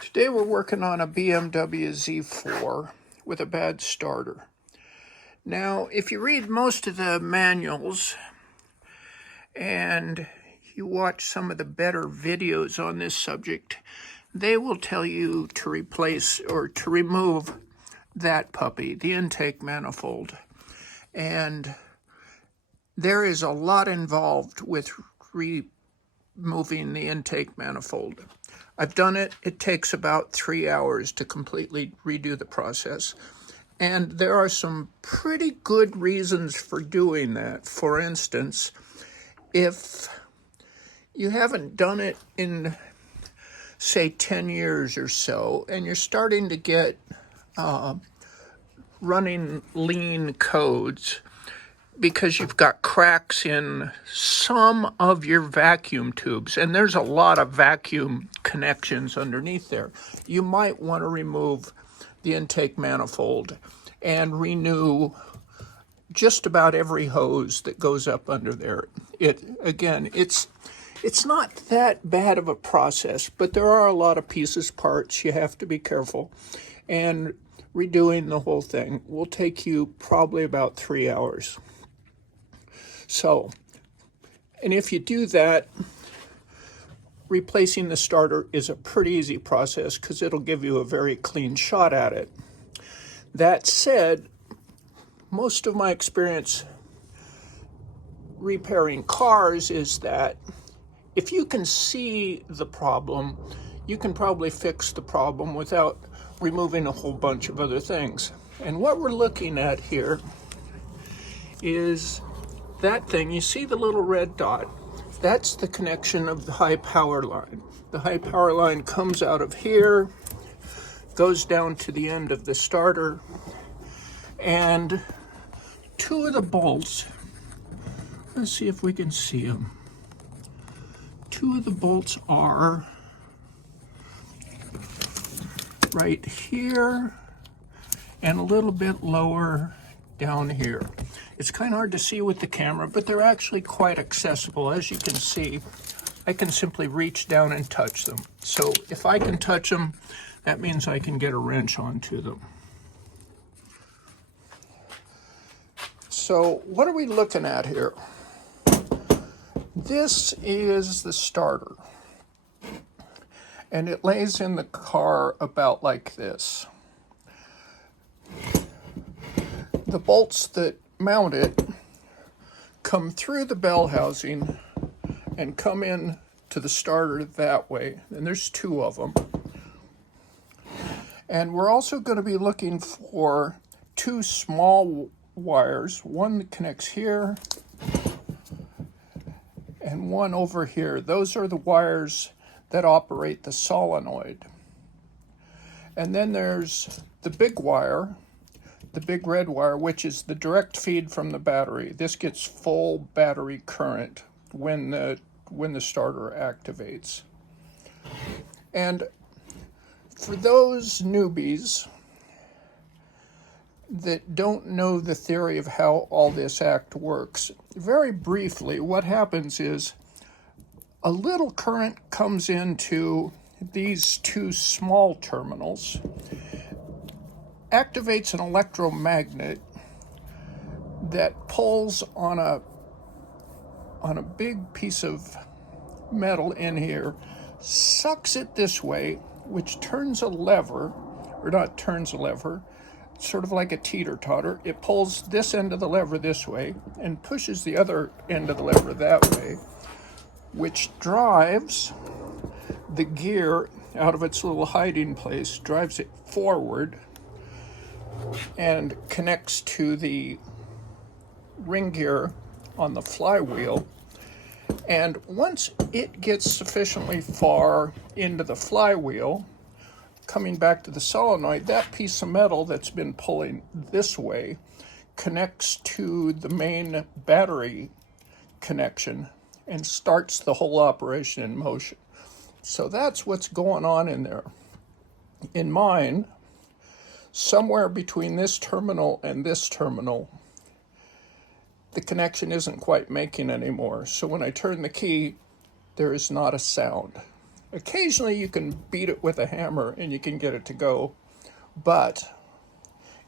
Today we're working on a BMW Z4 with a bad starter. Now, if you read most of the manuals and you watch some of the better videos on this subject, they will tell you to replace or to remove that puppy, the intake manifold. And there is a lot involved with removing the intake manifold. I've done it. It takes about 3 hours to completely redo the process. And there are some pretty good reasons for doing that. For instance, if you haven't done it in, say, 10 years or so, and you're starting to get running lean codes, because you've got cracks in some of your vacuum tubes, and there's a lot of vacuum connections underneath there. You might want to remove the intake manifold and renew just about every hose that goes up under there. It's not that bad of a process, but there are a lot of pieces, parts. You have to be careful. And redoing the whole thing will take you probably about 3 hours. So, and if you do that, replacing the starter is a pretty easy process because it'll give you a very clean shot at it. That said, most of my experience repairing cars is that if you can see the problem, you can probably fix the problem without removing a whole bunch of other things. And what we're looking at here is that thing. You see the little red dot? That's the connection of the high power line. The high power line comes out of here, goes down to the end of the starter, and two of the bolts, let's see if we can see them. Two of the bolts are right here and a little bit lower down here. It's kind of hard to see with the camera, but they're actually quite accessible. As you can see, I can simply reach down and touch them. So if I can touch them, that means I can get a wrench onto them. So what are we looking at here? This is the starter, and it lays in the car about like this. The bolts that mount it come through the bell housing and come in to the starter that way. And there's two of them. And we're also going to be looking for two small wires, one that connects here and one over here. Those are the wires that operate the solenoid. And then there's the big wire, the big red wire, which is the direct feed from the battery. This gets full battery current when the starter activates. And for those newbies that don't know the theory of how all this act works, very briefly, what happens is a little current comes into these two small terminals, activates an electromagnet that pulls on a big piece of metal in here, sucks it this way, which turns a lever, or not turns a lever, sort of like a teeter-totter. It pulls this end of the lever this way and pushes the other end of the lever that way, which drives the gear out of its little hiding place, drives it forward, and connects to the ring gear on the flywheel. And once it gets sufficiently far into the flywheel, coming back to the solenoid, that piece of metal that's been pulling this way connects to the main battery connection and starts the whole operation in motion. So that's what's going on in there. In mine, somewhere between this terminal and this terminal, the connection isn't quite making anymore. So when I turn the key, there is not a sound. Occasionally you can beat it with a hammer and you can get it to go, but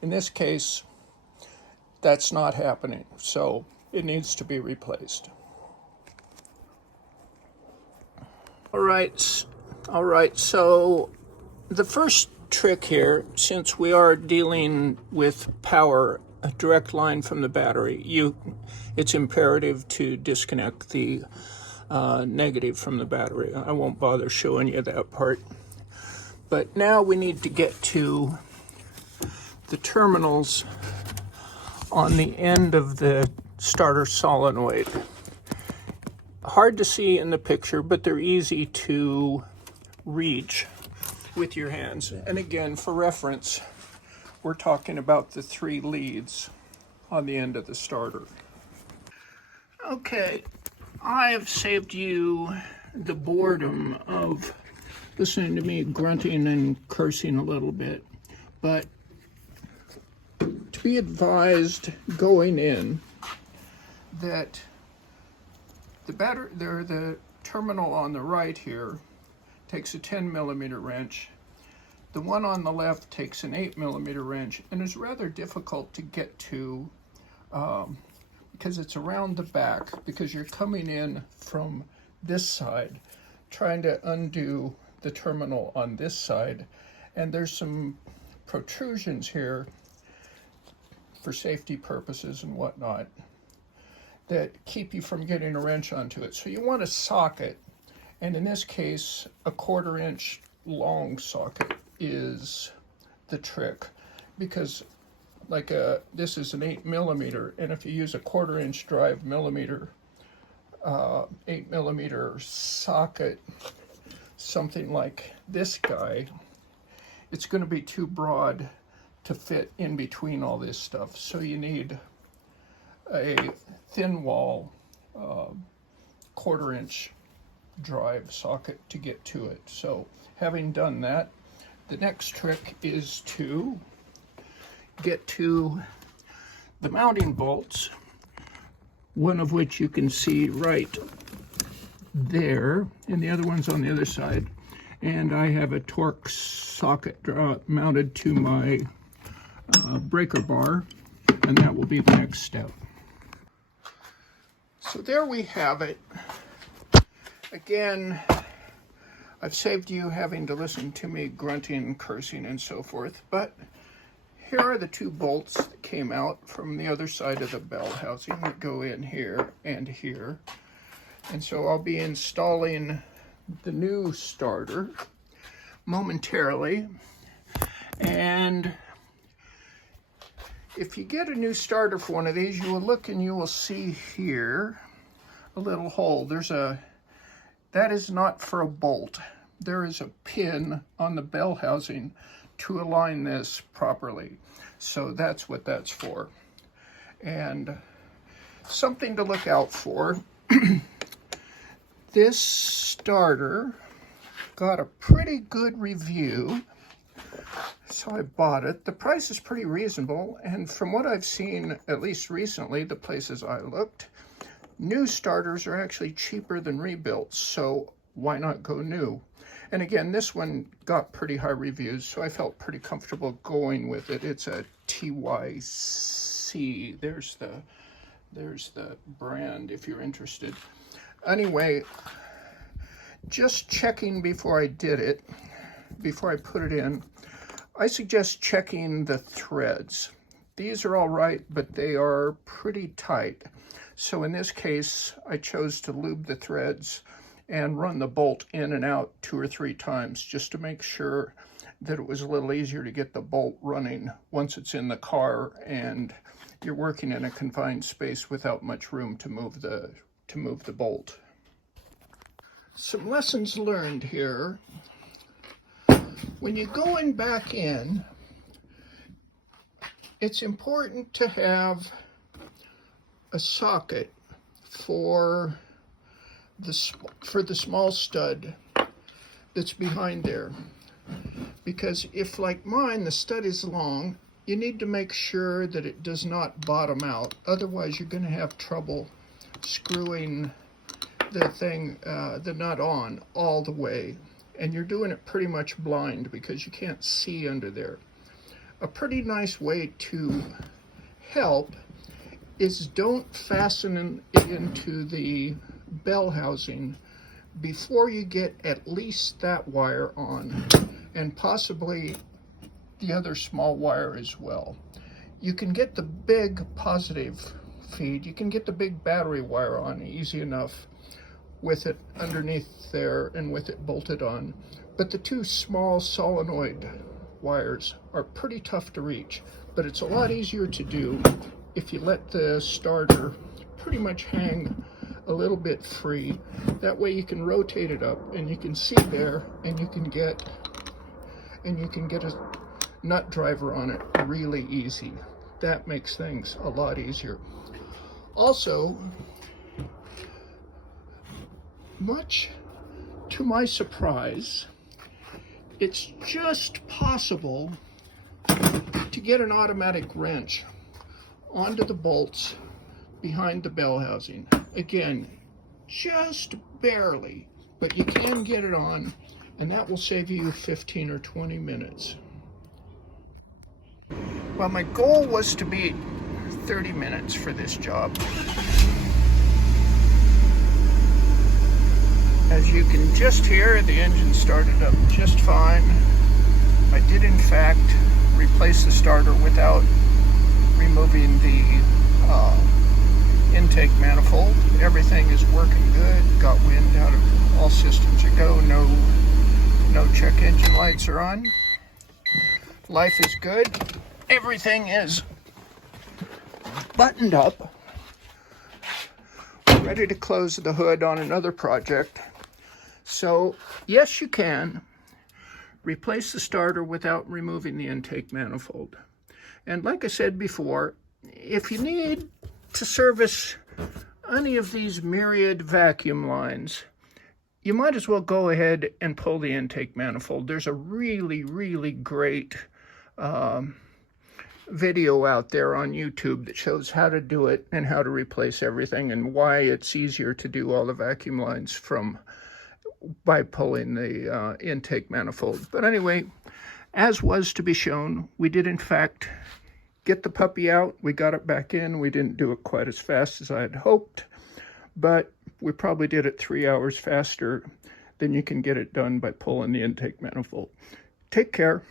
in this case, that's not happening, so it needs to be replaced. All right, so the first trick here, since we are dealing with power, a direct line from the battery, it's imperative to disconnect the negative from the battery. I won't bother showing you that part. But now we need to get to the terminals on the end of the starter solenoid. Hard to see in the picture, but they're easy to reach with your hands. And again, for reference, we're talking about the 3 leads on the end of the starter. Okay, I have saved you the boredom of listening to me grunting and cursing a little bit, but to be advised going in that the terminal on the right here takes a 10mm wrench. The one on the left takes an 8mm wrench and is rather difficult to get to because it's around the back, because you're coming in from this side trying to undo the terminal on this side, and there's some protrusions here for safety purposes and whatnot that keep you from getting a wrench onto it. So you want a socket, and in this case, a 1/4 inch long socket is the trick, because this is an 8mm, and if you use a 1/4 inch drive millimeter 8mm socket, something like this guy, it's going to be too broad to fit in between all this stuff. So you need a thin wall 1/4 inch drive socket to get to it. So having done that, the next trick is to get to the mounting bolts, one of which you can see right there, and the other one's on the other side. And I have a Torx socket mounted to my breaker bar, and that will be the next step. So there we have it. Again, I've saved you having to listen to me grunting, cursing, and so forth, but here are the 2 bolts that came out from the other side of the bell housing that go in here and here. And so I'll be installing the new starter momentarily. And if you get a new starter for one of these, you will look and you will see here a little hole. That is not for a bolt. There is a pin on the bell housing to align this properly. So that's what that's for. And something to look out for. This starter got a pretty good review, so I bought it. The price is pretty reasonable, and from what I've seen, at least recently, the places I looked, new starters are actually cheaper than rebuilds, so why not go new? And again, this one got pretty high reviews, so I felt pretty comfortable going with it. It's a TYC. There's the brand if you're interested. Anyway, just checking before I did it, before I put it in, I suggest checking the threads. These are all right, but they are pretty tight. So in this case, I chose to lube the threads and run the bolt in and out 2 or 3 times just to make sure that it was a little easier to get the bolt running once it's in the car and you're working in a confined space without much room to move the bolt. Some lessons learned here. When you're going back in, it's important to have a socket for the small stud that's behind there. Because if, like mine, the stud is long, you need to make sure that it does not bottom out. Otherwise, you're going to have trouble screwing the nut on all the way. and you're doing it pretty much blind because you can't see under there. A pretty nice way to help is don't fasten it into the bell housing before you get at least that wire on, and possibly the other small wire as well. You can get the big positive feed, you can get the big battery wire on easy enough with it underneath there and with it bolted on, but the two small solenoid wires are pretty tough to reach, but it's a lot easier to do if you let the starter pretty much hang a little bit free. That way you can rotate it up and you can see there, and you can get a nut driver on it really easy. That makes things a lot easier. Also, much to my surprise, it's just possible to get an automatic wrench onto the bolts behind the bell housing. Again, just barely, but you can get it on, and that will save you 15 or 20 minutes. Well, my goal was to beat 30 minutes for this job. As you can just hear, the engine started up just fine. I did in fact replace the starter without removing the intake manifold. Everything is working good. Got wind out of all systems a go. No check engine lights are on. Life is good. Everything is buttoned up. We're ready to close the hood on another project. So yes, you can replace the starter without removing the intake manifold. And like I said before, if you need to service any of these myriad vacuum lines, you might as well go ahead and pull the intake manifold. There's a really, really great video out there on YouTube that shows how to do it and how to replace everything, and why it's easier to do all the vacuum lines by pulling the intake manifold. But anyway, as was to be shown, we did in fact get the puppy out. We got it back in. We didn't do it quite as fast as I had hoped, but we probably did it 3 hours faster than you can get it done by pulling the intake manifold. Take care.